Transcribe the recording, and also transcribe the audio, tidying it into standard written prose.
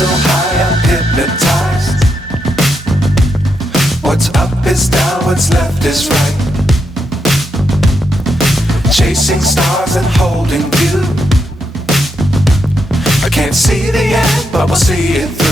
so high, I'm hypnotized. What's up is down, what's left is right. Chasing stars and holding you. I can't see the end, but we'll see it through.